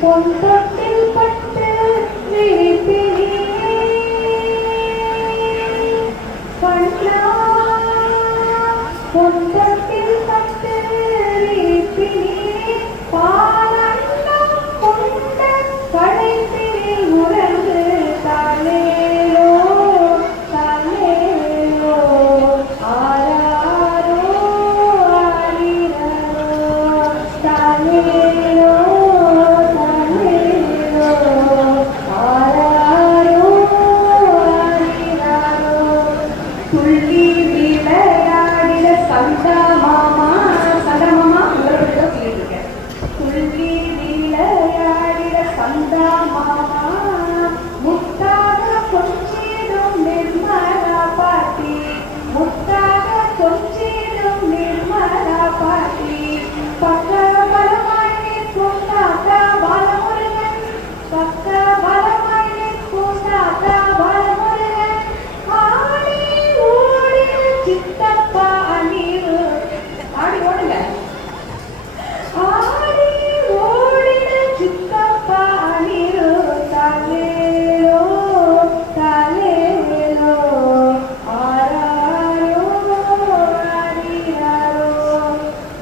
பொன்தொட்டில் பட்டு விழிப்பினியே கண்ணா பொன்தொட்டில் பட்டு விழிப்பினியே பாலன்னம் கொண்ட கடைப்பினில் உறங்கு தாலேலோ தாலேலோ ஆராரோ ஆரிரரோ தாலேலோ தாலேலோ ஆராரோ ஆரிரரோ துள்ளி விளையாடிட சந்தா மாமா உங்களோட சொல்லியிருக்கேன். துள்ளி விளையாடிட சந்தா மாமா முத்தாக கொஞ்சிடும் நிர்மலா பாட்டி முத்தாக கொஞ்சிடும் நிர்மலா பாட்டி பக்க பலமாய் நிற்கும் தாத்தா பாலமுருகன் பக்க பலமாய் நிற்கும் தாத்தா பாலமுருகன் ஆடி ஓடி சித்தப்பா அணிவு ஆடி ஓடுங்க ஆடி ஓடின சித்தப்பா அணிவு தாலேலோ தாலேலோ ஆராரோ ஆரிரரோ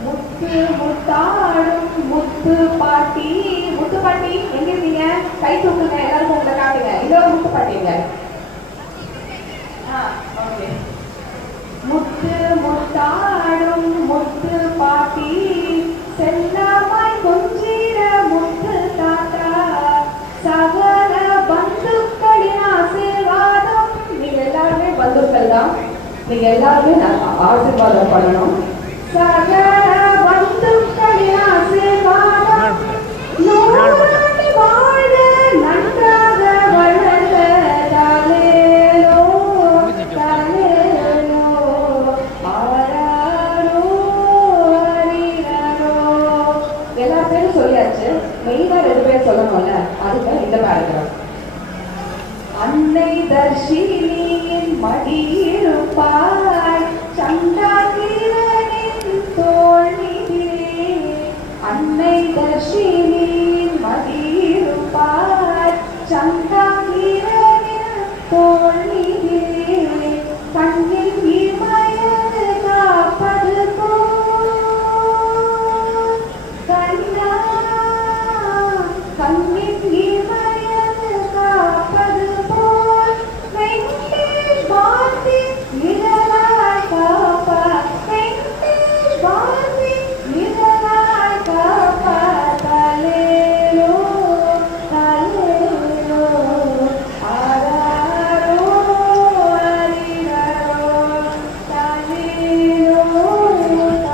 முத்து முத்தாடும் முத்து பாட்டி எங்க இருக்கீங்க? கை தூக்குங்க, எல்லாரும் உங்களை காட்டுங்க. இன்னொரு முத்து பாட்டிங்க. ஓகே. முத்து முத்தாடும் முத்து பாட்டி செல்லமாய் கொஞ்சிட முத்து தாத்தா சகல பந்துக்களின் ஆசீர்வாதம். நீங்க எல்லாருமே பந்துக்கள் தான். நீங்க எல்லாருமே ஆசீர்வாதம் பண்ணணும். சகல பந்துக்களின் ஆசீர்வாதம் நூறாண்டு வாழ நன்றாக வளர தாலேலோ தாலேலோ ஆராரோ ஆரிரரோ. எல்லா பேரும் சொல்லியாச்சு. மெயினா 2 பேர் சொல்லணும்ல, அதுக்கு இந்த பேராகிராஃப். அன்னை தர்ஷினியின் மடியிருப்பார்